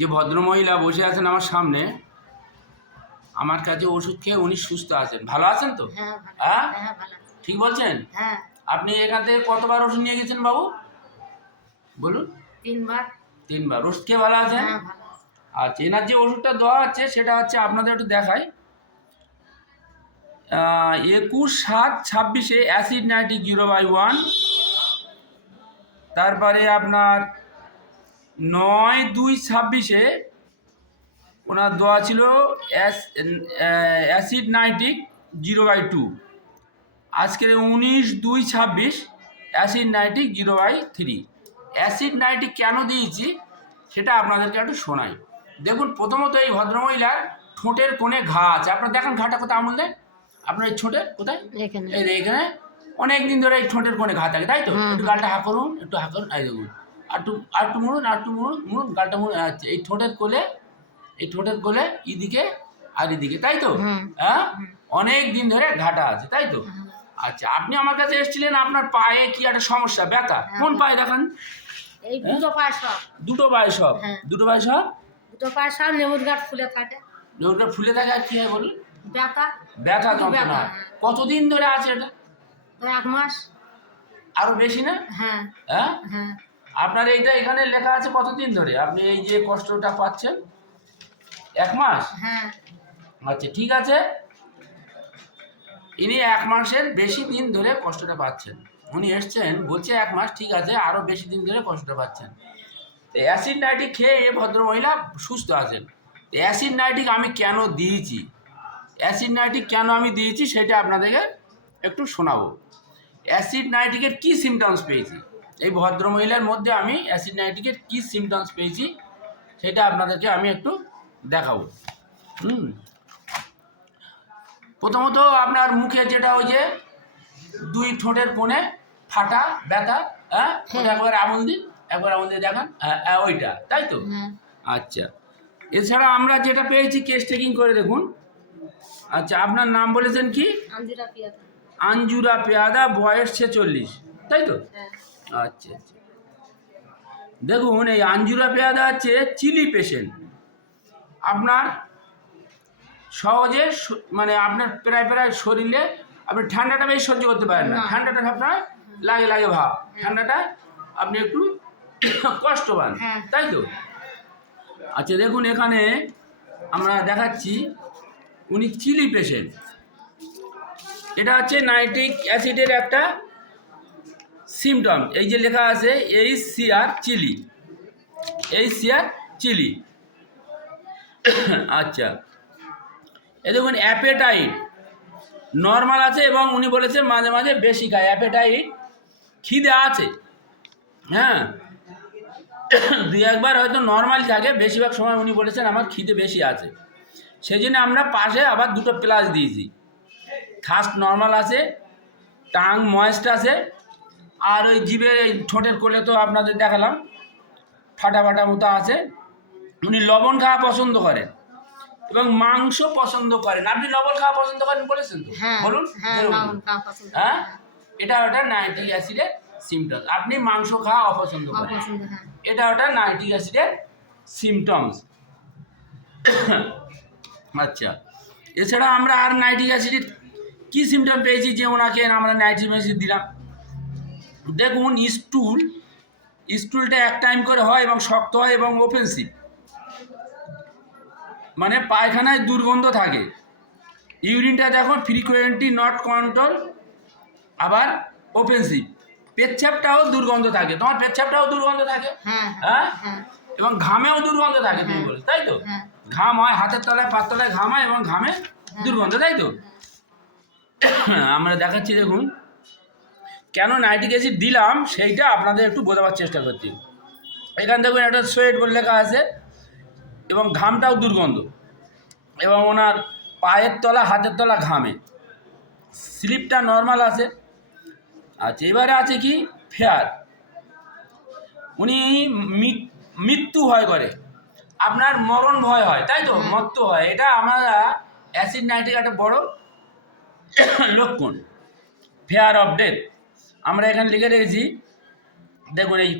যে ভদ্রমহিলা বসে আছেন আমার সামনে, আমার কাছে ওষুধ খেয়ে উনি সুস্থ আছেন। ভালো আছেন তো? হ্যাঁ হ্যাঁ, ভালো আছে। ঠিক বলছেন? হ্যাঁ আপনি এখান থেকে কতবার ওষুধ নিয়ে গেছেন বাবু, বলুন? 3 বার। 3 বার। ওষুধ খেয়ে ভালো আছেন? হ্যাঁ ভালো আছে। আচ্ছা, এনার যে ওষুধটা দেওয়া হচ্ছে সেটা হচ্ছে আপনাদের একটু দেখাই। 21/7/26 অ্যাসিড নাইট্রিক 0/1। তারপরে আপনার 9/2/26 ওনার দেওয়া ছিল অ্যাসিড নাইট্রিক 0/2। আজকের 19/2/26 অ্যাসিড নাইট্রিক 0/3। অ্যাসিড নাইট্রিক কেন দিয়েছি সেটা আপনাদেরকে একটু শোনাই। দেখুন, প্রথমত এই ভদ্রমহিলার ঠোঁটের কোণে ঘা আছে। আপনার দেখেন ঘাটা কোথায়, আমল দেন আপনার এই ঠোঁটের কোথায়, এখানে এই যে এখানে অনেক দিন ধরে এই ঠোঁটের কোণে ঘা থাকে, তাই তো? একটু গালটা হা করুন, একটু হা করুন, এই দেখুন, আর একটু মুড়ুন, আর একটু মুড়ুন, মুড়ুন গালটা মুড়ুন। আচ্ছা, এই ঠোঁটের কোলে, এই ঠোঁটের কোলে এদিকে আর এদিকে, তাই তো? হ্যাঁ, অনেক দিন ধরে ঘাটা আছে, তাই তো? আচ্ছা, আপনি আমার কাছে এসেছিলেন আপনার পায়ে কি একটা সমস্যা, ব্যথা। কোন পায়ে দেখান? এই দুটো পায়ে সব। দুটো পায়ে সব? হ্যাঁ। দুটো পায়ে সব? দুটো পায়ে সব লেবুর গাঁট ফুলে থাকে। ওটা ফুলে থাকে, আর কি হয় বলুন? ব্যথা। ব্যথা শুধু যন্ত্রণা। ব্যথা, কতদিন ধরে আছে এটা? তো 1 মাস। আরো বেশি না? হ্যাঁ হ্যাঁ, হ্যাঁ। আপনার এইটা এখানে লেখা আছে কতদিন ধরে আপনি এই যে কষ্টটা পাচ্ছেন? 1 মাস? হ্যাঁ আচ্ছা, ঠিক আছে। ইনি 1 মাসের বেশি দিন ধরে কষ্টটা পাচ্ছেন। উনি এসছেন বলছে 1 মাস, ঠিক আছে, আরো বেশি দিন ধরে কষ্টটা পাচ্ছেন। অ্যাসিড নাইট্রিক খেয়ে এ ভদ্রমহিলা সুস্থ আছেন। অ্যাসিড নাইট্রিক আমি কেন দিয়েছি, অ্যাসিড নাইট্রিক কেন আমি দিয়েছি সেটা আপনাদেরকে একটু শোনাবো। অ্যাসিড নাইট্রিকের কী সিমটমস পেয়েছি, এই ভদ্রমহিলার মধ্যে আমি অ্যাসিড নাইট্রিকের কী সিমটমস পেয়েছি সেটা আপনাদেরকে আমি একটু দেখাবো। প্রথমত আপনার মুখে যেটা ওই যে 2 ঠোঁটের কোণে ফাটা ব্যথা, হ্যাঁ, ওটা একবার আমল দিন, একবার আমল দিয়ে দেখান। হ্যাঁ, ওইটা, তাই তো? আচ্ছা, এছাড়া আমরা যেটা পেয়েছি কেস টেকিং করে দেখুন। আচ্ছা, আপনার নাম বলেছেন কি? আঞ্জুরা পিয়াতা। আঞ্জুরা পেয়াদা, বয়স 46, তাই তো? হ্যাঁ আচ্ছা আচ্ছা, দেখুন এই আঞ্জুরা পেয়াদা হচ্ছে চিলি পেশেন্ট। আপনার সহজে মানে আপনার প্রায় প্রায় শরীরে আপনি ঠান্ডাটা বেশি সহ্য করতে পারেন না। ঠান্ডাটা আপনার লাগে লাগে ভাব, ঠান্ডাটা আপনি একটু কষ্ট পান, তাই তো? আচ্ছা, দেখুন এখানে আমরা দেখাচ্ছি উনি চিলি পেশেন্ট। এটা হচ্ছে নাইট্রিক অ্যাসিডের একটা সিমটম। এই যে লেখা আছে HCR চিলি, HCR চিলি। আচ্ছা, এই দেখুন অ্যাপেটাইট নর্মাল আছে এবং উনি বলেছেন মাঝে মাঝে বেশি খায়। অ্যাপেটাইট, খিদে আছে, হ্যাঁ, 2-1 বার হয়তো নর্মাল থাকে, বেশিরভাগ সময় উনি বলেছেন আমার খিদে বেশি আছে। সেই জন্য আমরা পাশে আবার 2টো প্লাস দিয়েছি। থার্স্ট নর্মাল আছে, টাং ময়েস্ট আছে, আর ওই জিভের এই ঠোঁটের কোলে তো আপনাদের দেখালাম ফাটা ফাটা মতো আছে। উনি লবণ খাওয়া পছন্দ করেন এবং মাংস পছন্দ করেন। আপনি লবণ খাওয়া পছন্দ করেন বলেছেন তো, বলুন। হ্যাঁ, এটা ওটা নাইট্রিক অ্যাসিডের সিমটমস। আপনি মাংস খাওয়া অপছন্দ করেন, এটা ওটা নাইট্রিক অ্যাসিডের সিমটমস। আচ্ছা, এছাড়া আমরা আর নাইট্রিক অ্যাসিডের কী সিমটম পেয়েছি যে ওনাকে আমরা নাইট্রিক অ্যাসিড দিলাম। দেখুন স্টুলটা 1 টাইম করে হয় এবং শক্ত হয় এবং ওফেন্সিভ, মানে পায়খানায় দুর্গন্ধ থাকে। ইউরিনটা দেখুন ফ্রিকুয়েন্টলি নট কন্ট্রোল, আবার ওফেন্সিভ। পেচ্ছাপটাও দুর্গন্ধ থাকে, তোমার পেচ্ছাপটাও দুর্গন্ধ থাকে, হ্যাঁ, এবং ঘামেও দুর্গন্ধ থাকে, তুমি বলে, তাই তো? ঘাম হয় হাতের তলায়, পায়ের তলায় ঘাম হয় এবং ঘামে দুর্গন্ধ, তাই তো? আমরা দেখাচ্ছি, দেখুন কেন নাইট্রিক অ্যাসিড দিলাম সেইটা আপনাদের একটু বোঝাবার চেষ্টা করছি। এখান দেখুন একটা সোয়েট বলে লেখা আছে এবং ঘামটাও দুর্গন্ধ এবং ওনার পায়ের তলা হাতের তলা ঘামে। স্লিপটা নর্মাল আছে। আচ্ছা, এবারে আছে কি ফেয়ার, উনি মৃত্যু ভয় করে, আপনার মরণ ভয় হয়, তাই তো? মৃত্যু হয়, এটা আমরা অ্যাসিড নাইট্রিক একটা বড় লক্ষণ। ফেয়ার অফ ডেথ আমরা এখানে লিখে রেখেছি। দেখুন এই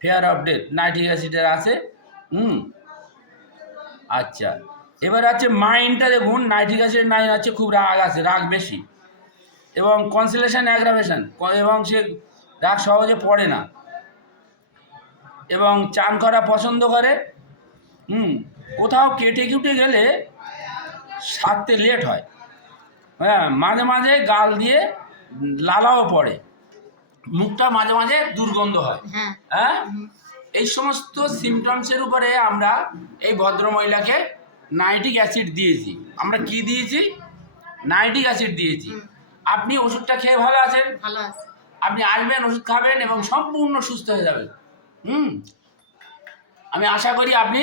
ফেয়ার অফ ডেথ নাইট্রিক অ্যাসিডের আছে আচ্ছা, এবার আছে মাইন্ডটা দেখুন, নাইট্রিক অ্যাসিড নাই আছে, খুব রাগ আছে, রাগ বেশি, এবং কনসিলেশন অ্যাগ্রাভেশন, এবং সে রাগ সহজে পড়ে না, এবং চান করা পছন্দ করে। কোথাও কেটে কুটে গেলে সারতে লেট হয়। হ্যাঁ, মাঝে মাঝে গাল দিয়ে লালাও পড়ে, মুখটা মাঝে মাঝে দুর্গন্ধ হয়। হ্যাঁ। হ্যাঁ, এই সমস্ত সিমটমসের উপরে আমরা এই ভদ্রমহিলাকে নাইট্রিক অ্যাসিড দিয়েছি। আমরা কি দিয়েছি? নাইট্রিক অ্যাসিড দিয়েছি। আপনি ওষুধটা খেয়ে ভালো আছেন, ভালো আছে। আপনি আসবেন, ওষুধ খাবেন এবং সম্পূর্ণ সুস্থ হয়ে যাবেন। আমি আশা করি আপনি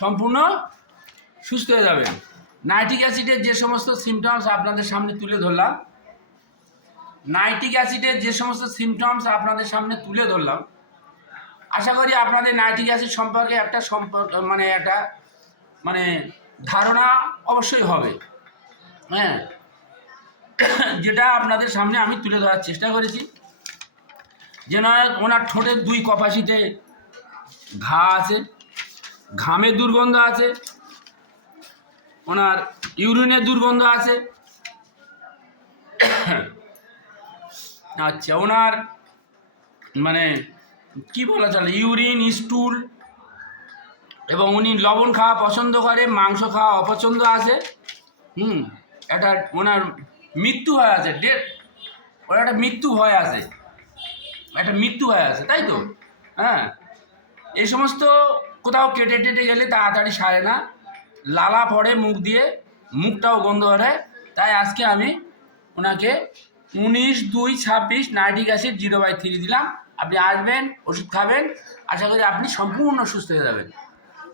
সম্পূর্ণ সুস্থ হয়ে যাবেন। নাইট্রিক অ্যাসিডের যে সমস্ত সিমটমস আপনাদের সামনে তুলে ধরলাম, আশা করি আপনাদের নাইট্রিক অ্যাসিড সম্পর্কে একটা ধারণা অবশ্যই হবে। হ্যাঁ, যেটা আপনাদের সামনে আমি তুলে ধরার চেষ্টা করেছি। যে নয়, ওনার ঠোঁটের 2 কপাশিতে ঘা আছে, ঘামের দুর্গন্ধ আছে, ওনার ইউরিনের দুর্গন্ধ আছে। আচ্ছা, ওনার কি বলা চলে, ইউরিন, স্টুল, এবং উনি লবণ খাওয়া পছন্দ করে, মাংস খাওয়া অপছন্দ আছে। একটা ওনার মৃত্যু হয়ে আছে, ওনার একটা মৃত্যু হয়ে আছে, তাই তো? হ্যাঁ, এই সমস্ত কোথাও কেটে টেটে গেলে তাড়াতাড়ি সারে না, লালা পড়ে মুখ দিয়ে, মুখটাও গন্ধ হয়। তাই আজকে আমি ওনাকে 19/2/26 নাইট্রিক অ্যাসিড 0/3 দিলাম। আপনি আসবেন, ওষুধ খাবেন, আশা করি আপনি সম্পূর্ণ সুস্থ হয়ে যাবেন।